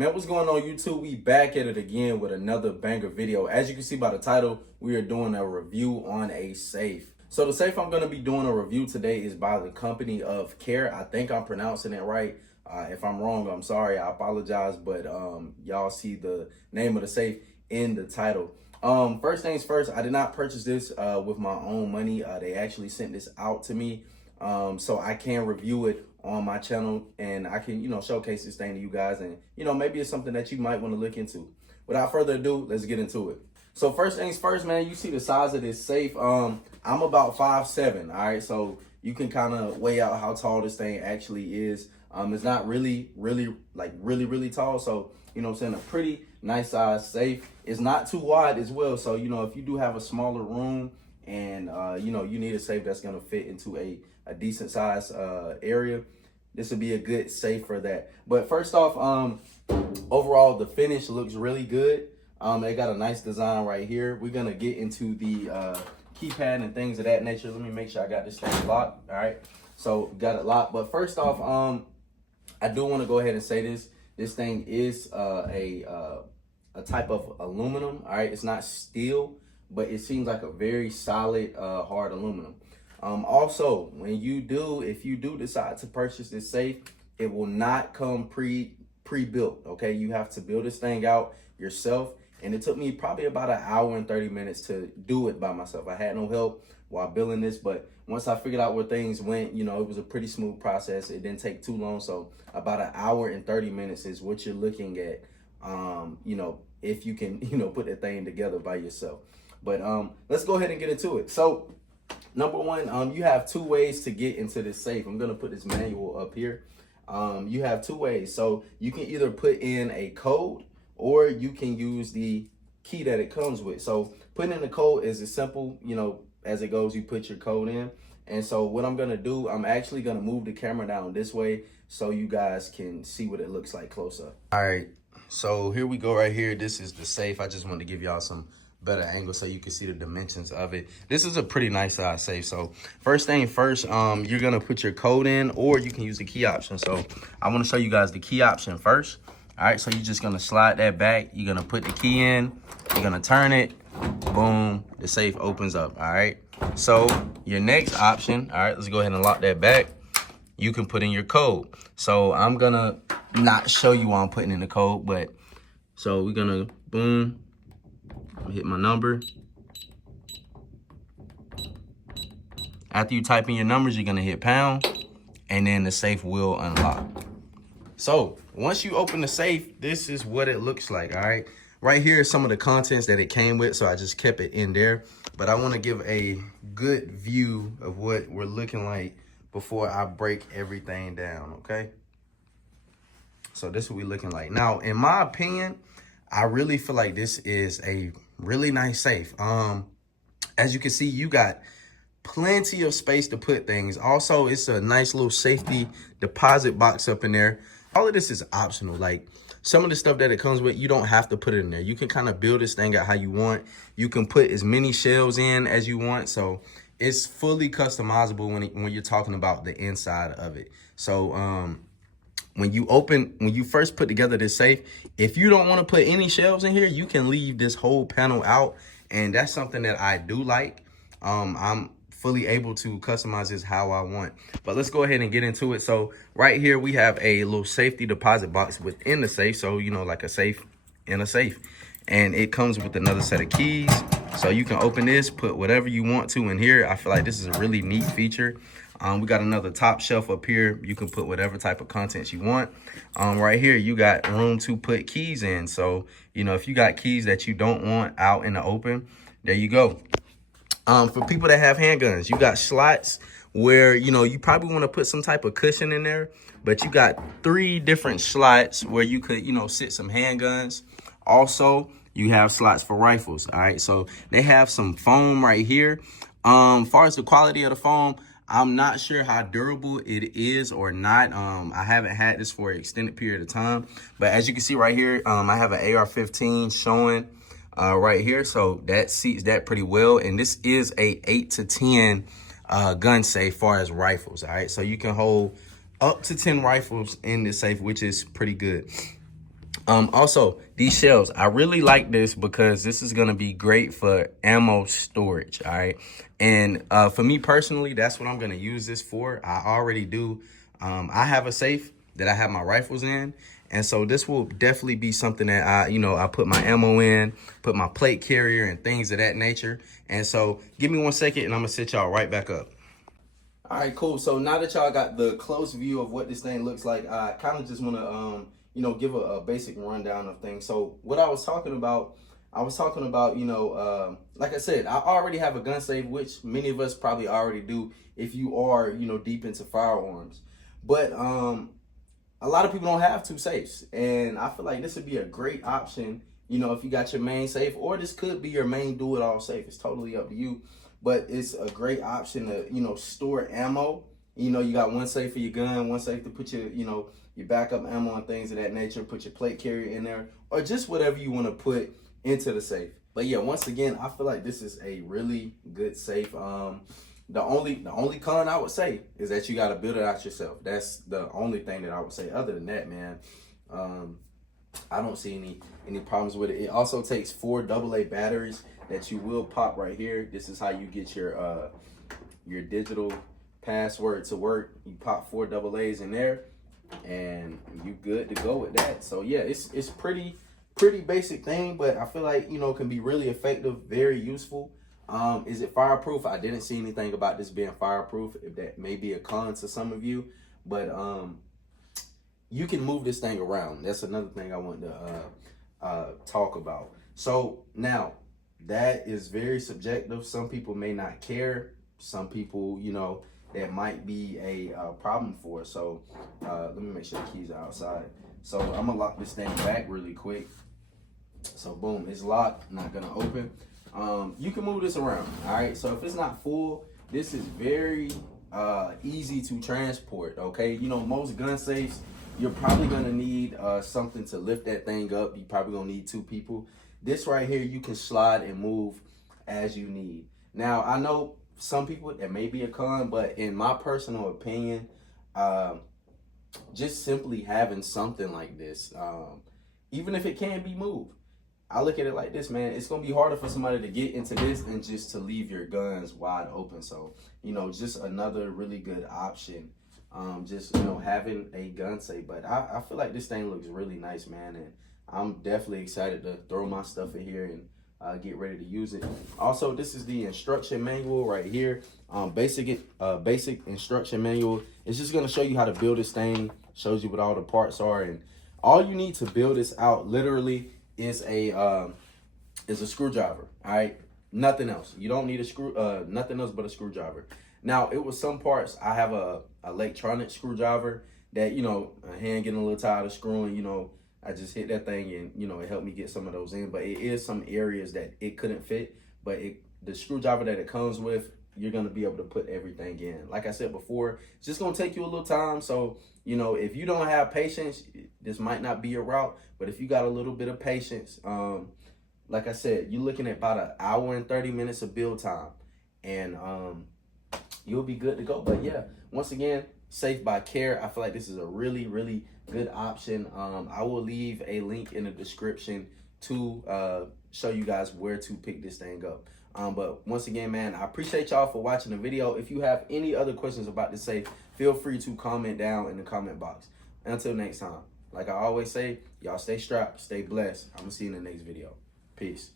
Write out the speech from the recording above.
Man, what's going on YouTube? We back at it again with another banger video. As you can see by the title, we are doing a review on a safe. So the safe I'm going to be doing a review today is by the company of Kaer. I think I'm pronouncing it right. If I'm wrong, I'm sorry. I apologize, but y'all see the name of the safe in the title. First things first, I did not purchase this with my own money. They actually sent this out to me so I can review it on my channel, and I can, showcase this thing to you guys, and, maybe it's something that you might want to look into. Without further ado, let's get into it. So first things first, man, you see the size of this safe. I'm about 5'7", all right? So you can kind of weigh out how tall this thing actually is. It's not really tall. So, I'm saying, a pretty nice size safe. It's not too wide as well. So, if you do have a smaller room and, you need a safe that's going to fit into a decent size area, this would be a good safe for that. But first off, overall, the finish looks really good. They got a nice design right here. We're going to get into the keypad and things of that nature. Let me make sure I got this thing locked. All right. So got it locked. But first off, I do want to go ahead and say this. This thing is a type of aluminum. All right. It's not steel, but it seems like a very solid, hard aluminum. Also, if you do decide to purchase this safe, it will not come pre-built. Okay. You have to build this thing out yourself. And it took me probably about an hour and 30 minutes to do it by myself. I had no help while building this, but once I figured out where things went, it was a pretty smooth process. It didn't take too long. So about an hour and 30 minutes is what you're looking at, if you can, put that thing together by yourself. But let's go ahead and get into it. So number one, you have two ways to get into this safe. I'm going to put this manual up here. You have two ways. So you can either put in a code, or you can use the key that it comes with. So putting in the code is as simple, as it goes. You put your code in. And so what I'm gonna do, I'm actually gonna move the camera down this way so you guys can see what it looks like close up. All right, so here we go right here. This is the safe. I just wanted to give y'all some better angle so you can see the dimensions of it. This is a pretty nice size safe. So first thing first, you're gonna put your code in, or you can use the key option. So I wanna show you guys the key option first. All right, so you're just gonna slide that back. You're gonna put the key in, you're gonna turn it, boom, the safe opens up, all right? So your next option, all right, let's go ahead and lock that back. You can put in your code. So I'm gonna not show you while I'm putting in the code, but so we're gonna, boom, hit my number. After you type in your numbers, you're gonna hit pound, and then the safe will unlock. So once you open the safe, this is what it looks like, all right? Right here is some of the contents that it came with, so I just kept it in there. But I want to give a good view of what we're looking like before I break everything down, okay? So this is what we're looking like. Now, in my opinion, I really feel like this is a really nice safe. As you can see, you got plenty of space to put things. Also, it's a nice little safety deposit box up in there. All of this is optional. Like some of the stuff that it comes with, you don't have to put it in there. You can kind of build this thing out how you want. You can put as many shells in as you want. So it's fully customizable when you're talking about the inside of it. So when you first put together this safe, if you don't want to put any shelves in here, you can leave this whole panel out. And that's something that I do like. I'm fully able to customize this how I want. But let's go ahead and get into it. So right here, we have a little safety deposit box within the safe. So, like a safe in a safe. And it comes with another set of keys. So you can open this, put whatever you want to in here. I feel like this is a really neat feature. We got another top shelf up here. You can put whatever type of contents you want. Right here, you got room to put keys in. So, if you got keys that you don't want out in the open, there you go. For people that have handguns, you got slots where, you probably want to put some type of cushion in there, but you got 3 different slots where you could, sit some handguns. Also, you have slots for rifles. All right. So they have some foam right here. Far as the quality of the foam, I'm not sure how durable it is or not. I haven't had this for an extended period of time, but as you can see right here, I have an AR-15 showing right here. So that seats that pretty well. And this is a 8 to 10 gun safe far as rifles. All right. So you can hold up to 10 rifles in this safe, which is pretty good. Also, these shelves, I really like this because this is gonna be great for ammo storage. All right, and for me personally, that's what I'm gonna use this for. I already do. I have a safe that I have my rifles in, and so this will definitely be something that I put my ammo in, put my plate carrier and things of that nature. And so, give me 1 second, and I'm gonna set y'all right back up. All right, cool. So now that y'all got the close view of what this thing looks like, I kind of just want to, give a basic rundown of things. So what I was talking about, like I said, I already have a gun safe, which many of us probably already do if you are, deep into firearms. But a lot of people don't have two safes, and I feel like this would be a great option, if you got your main safe, or this could be your main do-it-all safe. It's totally up to you, but it's a great option to, store ammo. You got one safe for your gun, one safe to put your backup ammo and things of that nature, put your plate carrier in there, or just whatever you want to put into the safe. But yeah, once again, I feel like this is a really good safe. The only con I would say is that you got to build it out yourself. That's the only thing that I would say. Other than that, man, I don't see any problems with it. It also takes 4 AA batteries that you will pop right here. This is how you get your digital password to work. You pop 4 AA's in there, and you good to go with that. So yeah, it's pretty basic thing, but I feel like can be really effective, very useful. Is it fireproof? I didn't see anything about this being fireproof. If that may be a con to some of you, but you can move this thing around. That's another thing I wanted to talk about. So now that is very subjective. Some people may not care. Some people, that might be a problem for. So let me make sure the keys are outside. So I'm gonna lock this thing back really quick. So boom, it's locked, not gonna open. You can move this around, all right? So if it's not full, this is very easy to transport, okay? Most gun safes, you're probably gonna need something to lift that thing up. You probably gonna need 2 people. This right here, you can slide and move as you need. Now, I know some people, that may be a con, but in my personal opinion, just simply having something like this, even if it can be moved, I look at it like this, man. It's gonna be harder for somebody to get into this than just to leave your guns wide open. So, just another really good option. Just having a gun safe. But I feel like this thing looks really nice, man, and I'm definitely excited to throw my stuff in here and get ready to use it. Also, this is the instruction manual right here. Basic instruction manual. It's just gonna show you how to build this thing. Shows you what all the parts are, and all you need to build this out literally is a screwdriver. All right, nothing else. You don't need nothing else but a screwdriver. Now, it was some parts. I have a electronic screwdriver that a hand getting a little tired of screwing. I just hit that thing and it helped me get some of those in. But it is some areas that it couldn't fit. But the screwdriver that it comes with, you're gonna be able to put everything in. Like I said before, it's just gonna take you a little time. So if you don't have patience, this might not be your route. But if you got a little bit of patience, like I said, you're looking at about 1 hour and 30 minutes of build time, and you'll be good to go. But yeah, once again, Safe by Kaer. I feel like this is a really, really good option. I will leave a link in the description to show you guys where to pick this thing up. But once again, man, I appreciate y'all for watching the video. If you have any other questions about this safe, feel free to comment down in the comment box. Until next time, like I always say, y'all stay strapped, stay blessed. I'm gonna see you in the next video. Peace.